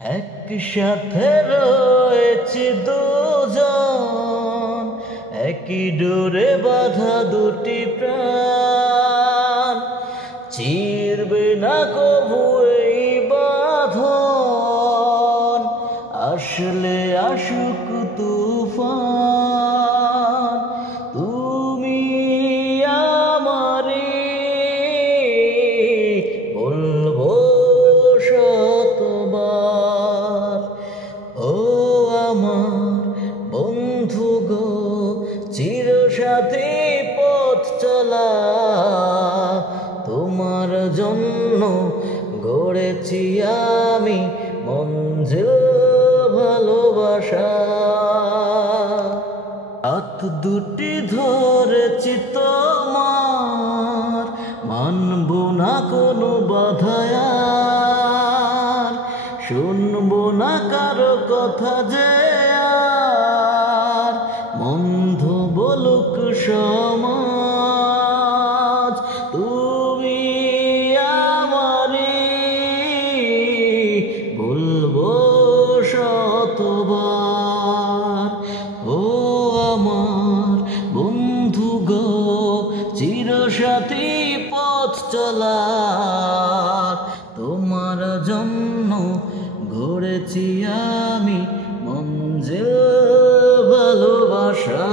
একসাথে রয়েছে দুজন, একই ডোরে বাঁধা দুটি প্রাণ। চিরবে না কভু এই বাঁধন, আসলে আসুক তুফান। তুমি আমারে বলবো শতবার, ও আমার বন্ধু গো, চিরসাথী পথ চলা। তোমার জন্য গড়েছি আমি মঞ্জিল ভালোবাসা। হাত দুটি ধরেছি তোমার, মানব না কোনো বাধায়া, শুনবো না কারো কথা যে আর মন্দ বলুক সমাজ। তুমি আমারে বলবো শতবার, ও আমার বন্ধু গো, চিরসাথী পথ চলা। তোমার জন্য গড়েছি আমি মঞ্জিল ভালোবাসা।